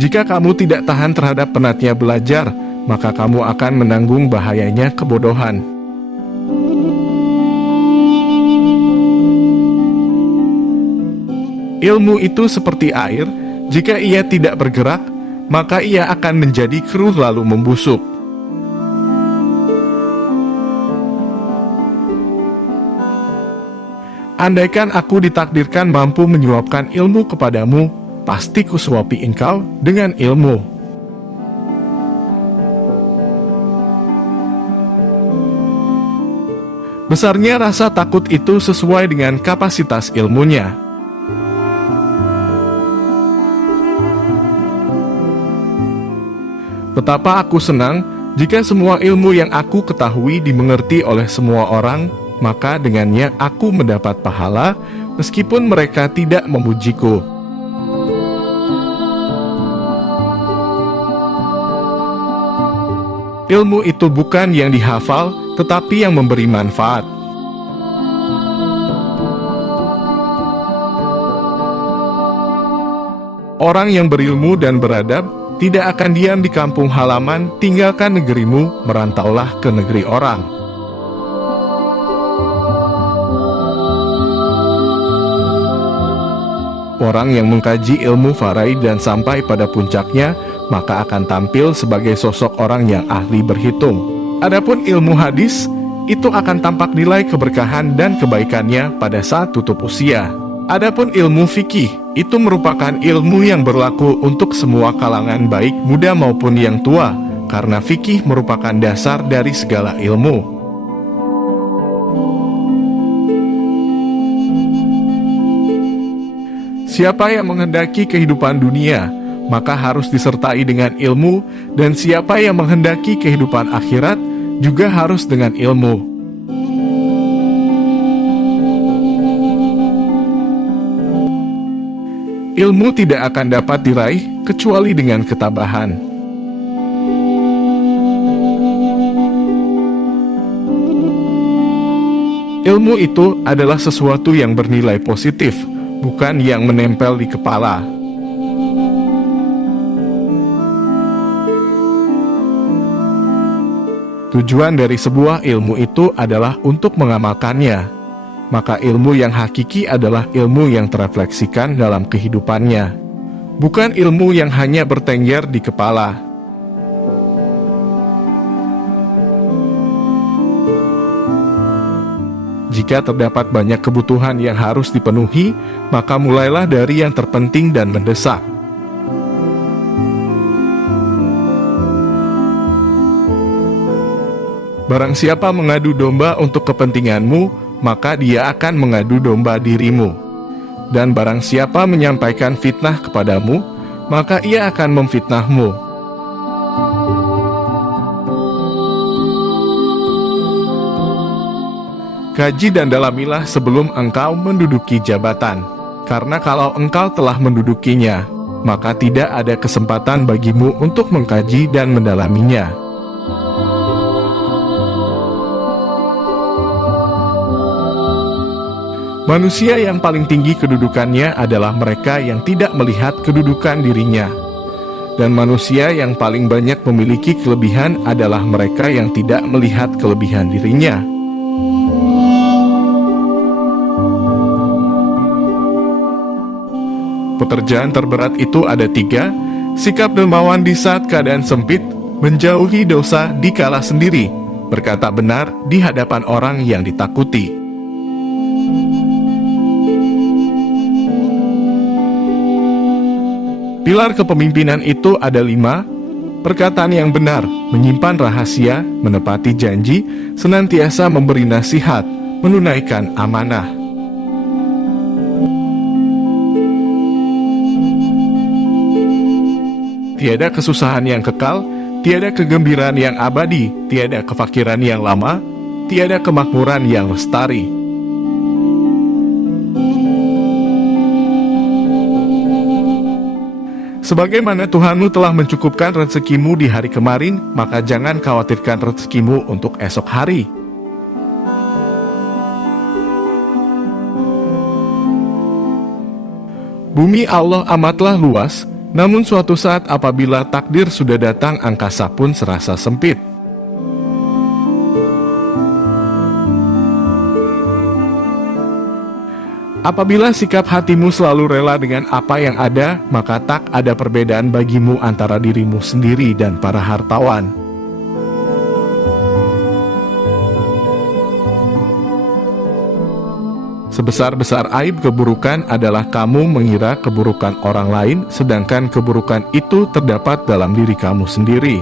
Jika kamu tidak tahan terhadap penatnya belajar, maka kamu akan menanggung bahayanya kebodohan. Ilmu itu seperti air, jika ia tidak bergerak, maka ia akan menjadi keruh lalu membusuk. Andaikan aku ditakdirkan mampu menyuapkan ilmu kepadamu, pasti kusuapi engkau dengan ilmu. Besarnya rasa takut itu sesuai dengan kapasitas ilmunya. Betapa aku senang jika semua ilmu yang aku ketahui dimengerti oleh semua orang, maka dengannya aku mendapat pahala, meskipun mereka tidak memujiku. Ilmu itu bukan yang dihafal, tetapi yang memberi manfaat. Orang yang berilmu dan beradab tidak akan diam di kampung halaman, tinggalkan negerimu, merantaulah ke negeri orang. Orang yang mengkaji ilmu faraid dan sampai pada puncaknya, maka akan tampil sebagai sosok orang yang ahli berhitung. Adapun ilmu hadis, itu akan tampak nilai keberkahan dan kebaikannya pada saat tutup usia. Adapun ilmu fikih, itu merupakan ilmu yang berlaku untuk semua kalangan baik muda maupun yang tua, karena fikih merupakan dasar dari segala ilmu. Siapa yang menghendaki kehidupan dunia, maka harus disertai dengan ilmu, dan siapa yang menghendaki kehidupan akhirat, juga harus dengan ilmu. Ilmu tidak akan dapat diraih, kecuali dengan ketabahan. Ilmu itu adalah sesuatu yang bernilai positif, bukan yang menempel di kepala. Tujuan dari sebuah ilmu itu adalah untuk mengamalkannya. Maka ilmu yang hakiki adalah ilmu yang terefleksikan dalam kehidupannya, bukan ilmu yang hanya bertengger di kepala. Jika terdapat banyak kebutuhan yang harus dipenuhi, maka mulailah dari yang terpenting dan mendesak. Barang siapa mengadu domba untuk kepentinganmu, maka dia akan mengadu domba dirimu. Dan barang siapa menyampaikan fitnah kepadamu, maka ia akan memfitnahmu. Kaji dan dalamilah sebelum engkau menduduki jabatan, karena kalau engkau telah mendudukinya, maka tidak ada kesempatan bagimu untuk mengkaji dan mendalaminya. Manusia yang paling tinggi kedudukannya adalah mereka yang tidak melihat kedudukan dirinya. Dan manusia yang paling banyak memiliki kelebihan adalah mereka yang tidak melihat kelebihan dirinya. Pekerjaan terberat itu ada 3, sikap dermawan di saat keadaan sempit, menjauhi dosa dikala sendiri, berkata benar di hadapan orang yang ditakuti. Pilar kepemimpinan itu ada 5, perkataan yang benar, menyimpan rahasia, menepati janji, senantiasa memberi nasihat, menunaikan amanah. Tiada kesusahan yang kekal, tiada kegembiraan yang abadi, tiada kefakiran yang lama, tiada kemakmuran yang lestari. Sebagaimana Tuhanmu telah mencukupkan rezekimu di hari kemarin, maka jangan khawatirkan rezekimu untuk esok hari. Bumi Allah amatlah luas, Namun suatu saat apabila takdir sudah datang, angkasa pun serasa sempit. Apabila sikap hatimu selalu rela dengan apa yang ada, maka tak ada perbedaan bagimu antara dirimu sendiri dan para hartawan. Sebesar-besar aib keburukan adalah kamu mengira keburukan orang lain, sedangkan keburukan itu terdapat dalam diri kamu sendiri.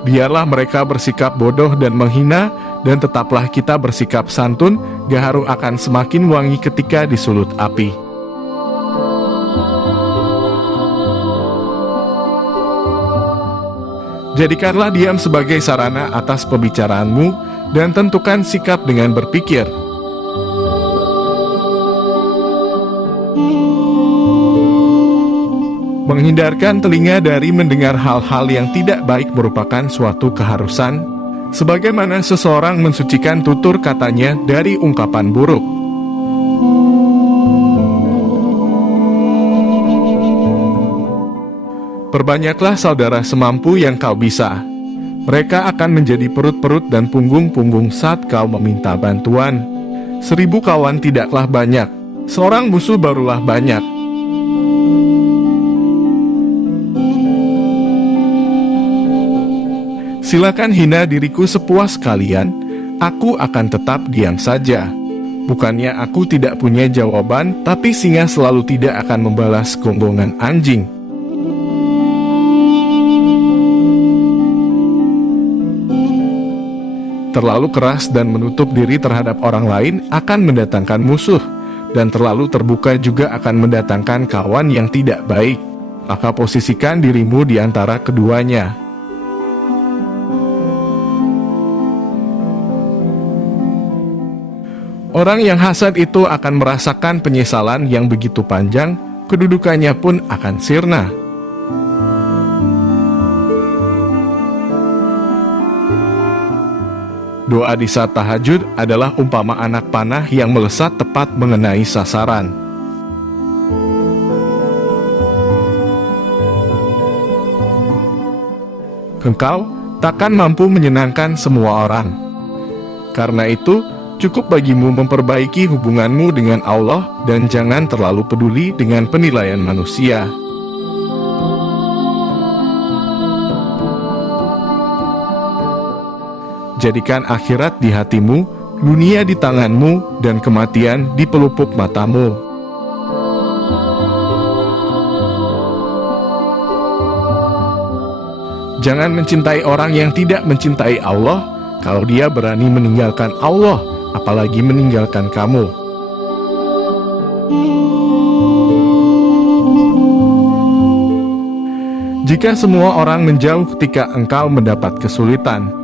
Biarlah mereka bersikap bodoh dan menghina, dan tetaplah kita bersikap santun, gaharu akan semakin wangi ketika disulut api. Jadikanlah diam sebagai sarana atas pembicaraanmu, dan tentukan sikap dengan berpikir. Menghindarkan telinga dari mendengar hal-hal yang tidak baik merupakan suatu keharusan, sebagaimana seseorang mensucikan tutur katanya dari ungkapan buruk. Perbanyaklah saudara semampu yang kau bisa. Mereka akan menjadi perut-perut dan punggung-punggung saat kau meminta bantuan. 1000 kawan tidaklah banyak, seorang musuh barulah banyak. Silakan hina diriku sepuas kalian, aku akan tetap diam saja. Bukannya aku tidak punya jawaban, tapi singa selalu tidak akan membalas gonggongan anjing. Terlalu keras dan menutup diri terhadap orang lain akan mendatangkan musuh, dan terlalu terbuka juga akan mendatangkan kawan yang tidak baik. Maka posisikan dirimu di antara keduanya. Orang yang hasad itu akan merasakan penyesalan yang begitu panjang, kedudukannya pun akan sirna. Doa di saat tahajud adalah umpama anak panah yang melesat tepat mengenai sasaran. Engkau takkan mampu menyenangkan semua orang. Karena itu, cukup bagimu memperbaiki hubunganmu dengan Allah dan jangan terlalu peduli dengan penilaian manusia. Jadikan akhirat di hatimu, dunia di tanganmu, dan kematian di pelupuk matamu. Jangan mencintai orang yang tidak mencintai Allah, kalau dia berani meninggalkan Allah, apalagi meninggalkan kamu. Jika semua orang menjauh ketika engkau mendapat kesulitan,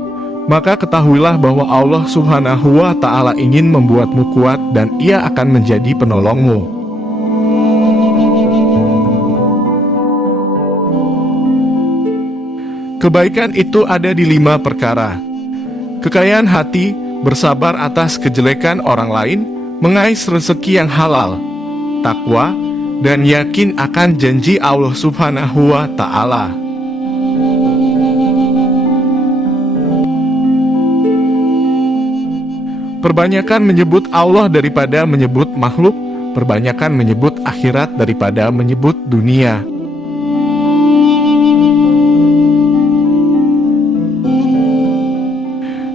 maka ketahuilah bahwa Allah Subhanahu wa Ta'ala ingin membuatmu kuat dan Ia akan menjadi penolongmu. Kebaikan itu ada di 5 perkara: kekayaan hati, bersabar atas kejelekan orang lain, mengais rezeki yang halal, takwa, dan yakin akan janji Allah Subhanahu wa Ta'ala. Perbanyakan menyebut Allah daripada menyebut makhluk, perbanyakan menyebut akhirat daripada menyebut dunia.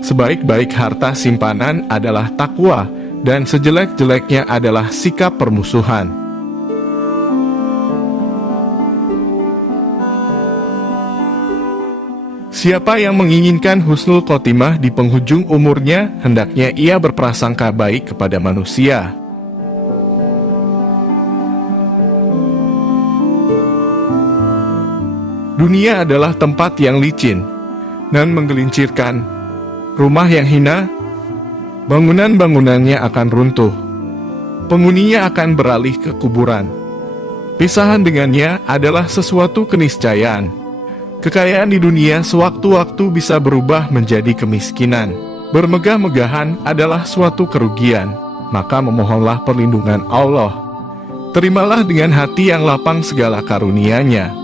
Sebaik-baik harta simpanan adalah takwa, dan sejelek-jeleknya adalah sikap permusuhan. Siapa yang menginginkan husnul khotimah di penghujung umurnya, hendaknya ia berprasangka baik kepada manusia. Dunia adalah tempat yang licin dan menggelincirkan. Rumah yang hina, bangunan-bangunannya akan runtuh. Penghuninya akan beralih ke kuburan. Pisahan dengannya adalah sesuatu keniscayaan. Kekayaan di dunia sewaktu-waktu bisa berubah menjadi kemiskinan. Bermegah-megahan adalah suatu kerugian. maka memohonlah perlindungan Allah. Terimalah dengan hati yang lapang segala karunia-Nya,